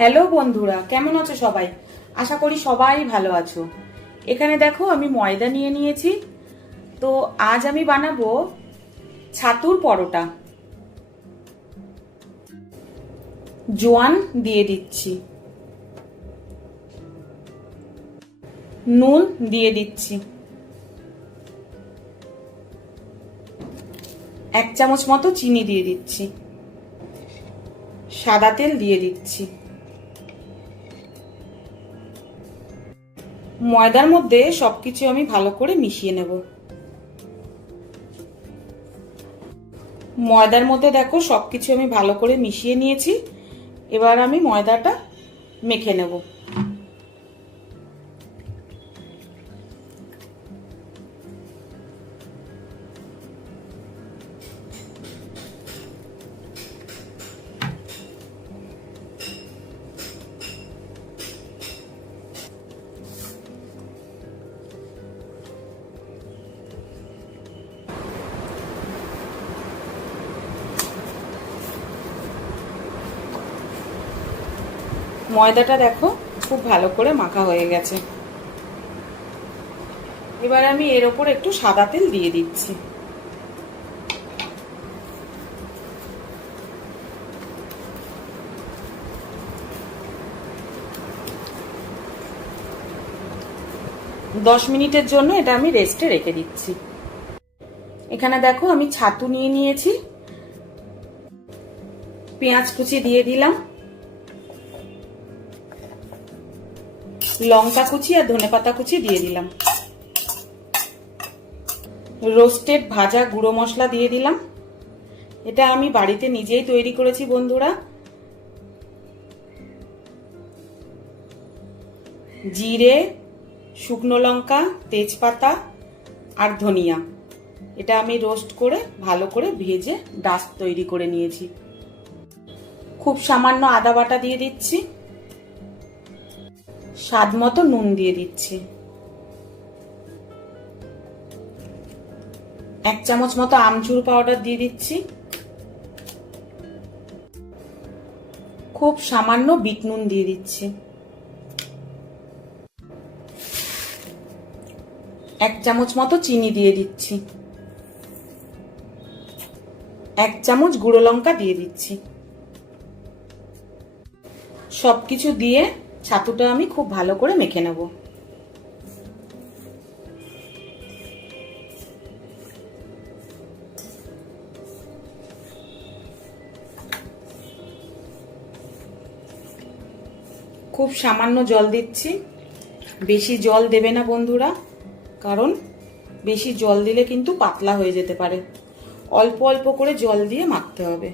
Hello বন্ধুরা, কেমন আছো সবাই? আশা করি সবাই ভালো আছো। এখানে দেখো, আমি ময়দা নিয়ে নিয়েছি। তো আজ আমি বানাবো ছাতুর পরোটা। জোয়ান দিয়ে দিচ্ছি। নুন দিয়ে দিচ্ছি। এক চামচ মতো চিনি দিয়ে দিচ্ছি। সাদা তেল দিয়ে দিচ্ছি। ময়দার মধ্যে সব কিছু আমি ভালো করে মিশিয়ে নেব। ময়দার মধ্যে দেখো সব কিছু আমি ভালো করে মিশিয়ে নিয়েছি। এবার আমি ময়দাটা মেখে নেব। ময়দাটা দেখো, খুব ভালো করে মাখা হয়ে গেছে। এবার আমি এর ওপর একটু সাদা তেল দিয়ে দিচ্ছি। দশ মিনিটের জন্য এটা আমি রেস্টে রেখে দিচ্ছি। এখানে দেখো আমি ছাতু নিয়ে নিয়েছি। পেঁয়াজ কুচি দিয়ে দিলাম। লঙ্কা কুচি আর ধনে পাতা কুচি দিয়ে দিলাম। রোস্টেড ভাজা গুঁড়ো মশলা দিয়ে দিলাম। এটা আমি বাড়িতে নিজেই তৈরি করেছি বন্ধুরা। জিরে, শুকনো লঙ্কা, তেজপাতা আর ধনিয়া। এটা আমি রোস্ট করে ভালো করে ভেজে ডাস্ট তৈরি করে নিয়েছি। খুব সামান্য আদা বাটা দিয়ে দিচ্ছি। স্বাদ মতো নুন দিয়ে দিচ্ছি। এক চামচ মতো আমচুর পাউডার দিয়ে দিচ্ছি। খুব সামান্য বিট নুন দিয়ে দিচ্ছি। এক চামচ মতো চিনি দিয়ে দিচ্ছি। এক চামচ গুঁড়ো লঙ্কা দিয়ে দিচ্ছি। সবকিছু দিয়ে ছাতুটা আমি খুব ভালো করে মেখে নেব। খুব সামান্য জল দিচ্ছি। বেশি জল দেবে না বন্ধুরা, কারণ বেশি জল দিলে কিন্তু পাতলা হয়ে যেতে পারে। অল্প অল্প করে জল দিয়ে মাখতে হবে।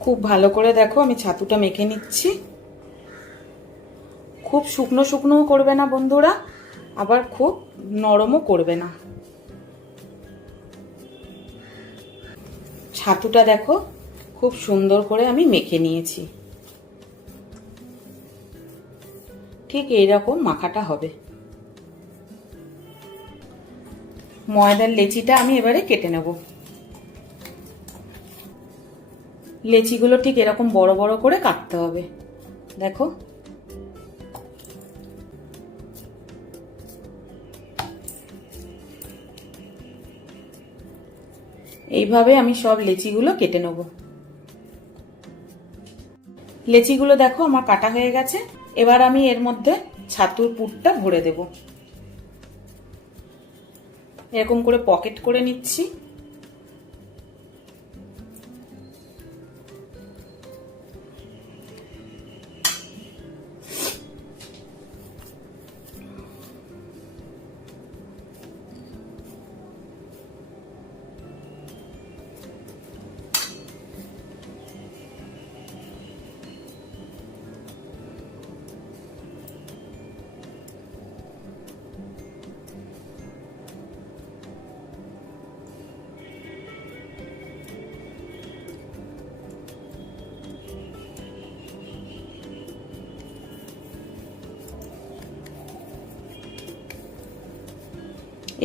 খুব ভালো করে দেখো, আমি ছাতুটা মেখে নিচ্ছি। খুব শুকনো শুকনোও করবে না বন্ধুরা, আবার খুব নরমও করবে না। ছাতুটা দেখো, খুব সুন্দর করে আমি মেখে নিয়েছি। ঠিক এইরকম মাখাটা হবে। ময়দার লেচিটা আমি এবারে কেটে নেব। লেচিগুলো ঠিক এরকম বড় বড় করে কাটতে হবে। দেখো। এইভাবে আমি সব লেচিগুলো কেটে নেব। লেচিগুলো দেখো আমার কাটা হয়ে গেছে। এবার আমি এর মধ্যে ছাতুর পুরটা ভরে দেব। এরকম করে পকেট করে নিচ্ছি।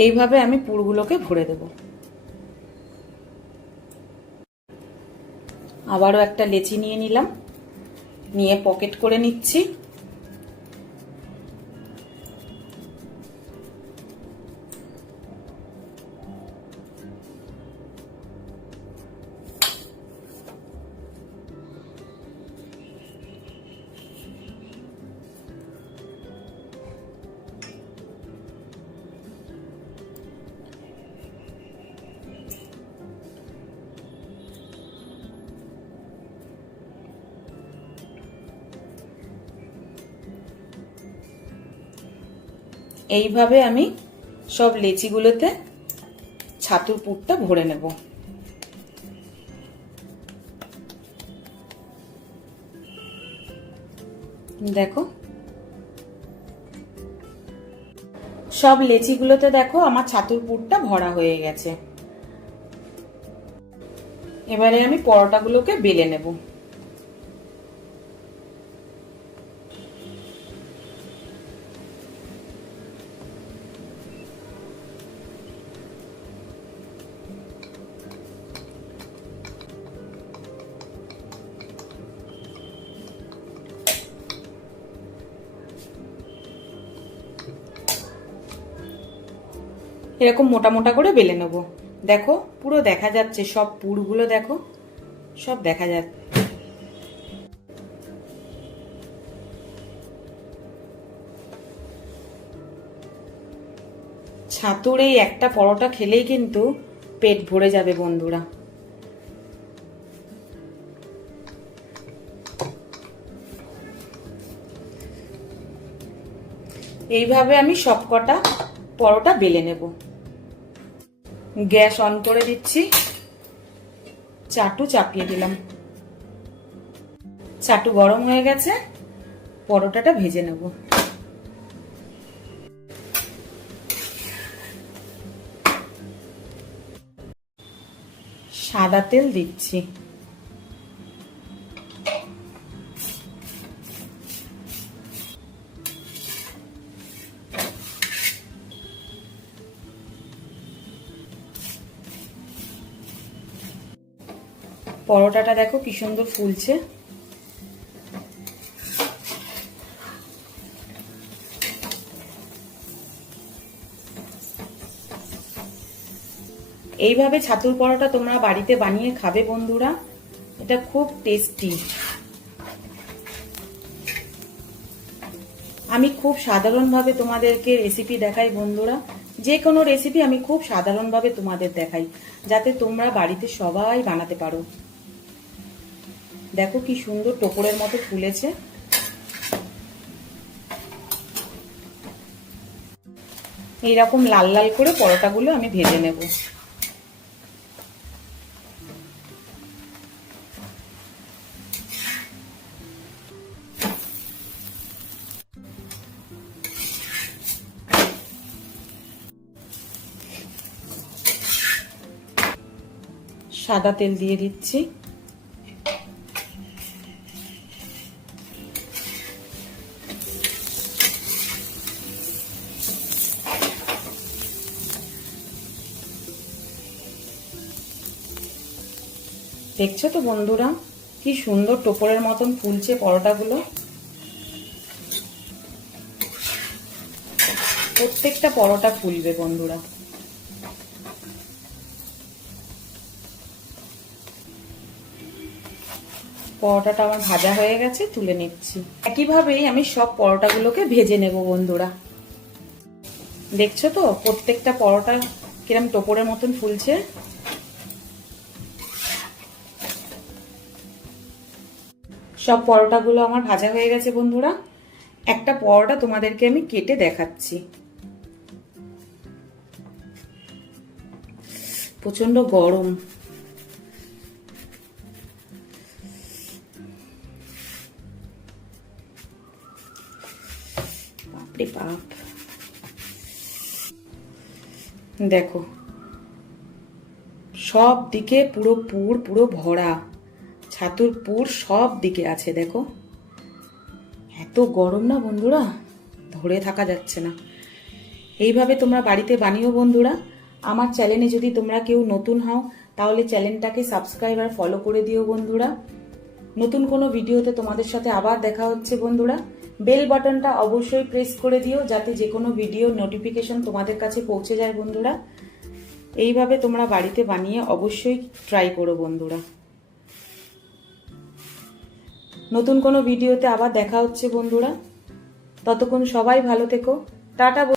এইভাবে আমি পুরগুলোকে ভরে দেব। আবারও একটা লেচি নিয়ে নিলাম নিয়ে পকেট করে নিচ্ছি। এইভাবে আমি সব লেচিগুলোতে ছাতুর পুরটা ভরে নেব। দেখো। সব লেচিগুলোতে দেখো আমার ছাতুর পুরটা ভরা হয়ে গেছে। এবারে আমি পরোটাগুলোকে বেলে নেব। এরকম মোটা মোটা করে বেলে নেব। দেখো, পুরো দেখা যাচ্ছে, সব পুরগুলো দেখো, সব দেখা যাচ্ছে। ছাতুর এই একটা পরোটা খেলেই কিন্তু পেট ভরে যাবে বন্ধুরা। এইভাবে আমি সবকটা পরোটা বেলে নেব। গ্যাস অন করে দিচ্ছি। চাটু চাপিয়ে দিলাম। চাটু গরম হয়ে গেছে, পরোটাটা ভেজে নেব। সাদা তেল দিচ্ছি। পরোটাটা দেখো কি সুন্দর ফুলছে। এইভাবে ছাতুর পরোটা তোমরা বাড়িতে বানিয়ে খাবে বন্ধুরা, এটা খুব টেস্টি আমি খুব সাধারণভাবে তোমাদেরকে রেসিপি দেখাই বন্ধুরা, যে কোনো রেসিপি আমি খুব সাধারণভাবে তোমাদের দেখাই, যাতে তোমরা বাড়িতে সবাই বানাতে পারো। দেখো কি সুন্দর টোপরের মতো ফুলেছে। এইরকম লাল লাল করে পরোটাগুলো আমি ভেজে নেব। সাদা তেল দিয়ে দিচ্ছি। দেখছ তো বন্ধুরা? কি সুন্দর টোপরের মতন ফুলছে পরোটাগুলো। প্রত্যেকটা পরোটা ফুলবে বন্ধুরা। পরোটাটা আমার ভাজা হয়ে গেছে, তুলে নিচ্ছি। একইভাবেই আমি সব পরোটাগুলোকে ভেজে নেব বন্ধুরা। দেখছ তো? প্রত্যেকটা পরোটা কিরম টোপরের মতন ফুলছে। সব পরোটাগুলো আমার ভাজা হয়ে গেছে, বন্ধুরা। একটা পরোটা তোমাদেরকে আমি কেটে দেখাচ্ছি। প্রচণ্ড গরম। বাপরে বাপ। দেখো, সব দিকে পুরো পুর, পুরো ভরা। ছাতুর পুর সব দিকে আছে, দেখো। এত গরম না বন্ধুরা? ধরে থাকা যাচ্ছে না। এইভাবে তোমরা বাড়িতে বানিও বন্ধুরা। আমার চ্যানেলে যদি তোমরা কেউ নতুন হও, তাহলে চ্যানেলটাকে সাবস্ক্রাইব আর ফলো করে দিও বন্ধুরা। নতুন কোনো ভিডিওতে তোমাদের সাথে আবার দেখা হচ্ছে বন্ধুরা। বেল বাটনটা অবশ্যই প্রেস করে দিও, যাতে যে কোনো ভিডিও নোটিফিকেশন তোমাদের কাছে পৌঁছে যায় বন্ধুরা। এইভাবে তোমরা বাড়িতে বানিয়ে অবশ্যই ট্রাই করো বন্ধুরা। নতুন কোনো ভিডিওতে আবার দেখা হচ্ছে বন্ধুরা। ততক্ষণ সবাই ভালো থেকো। টাটা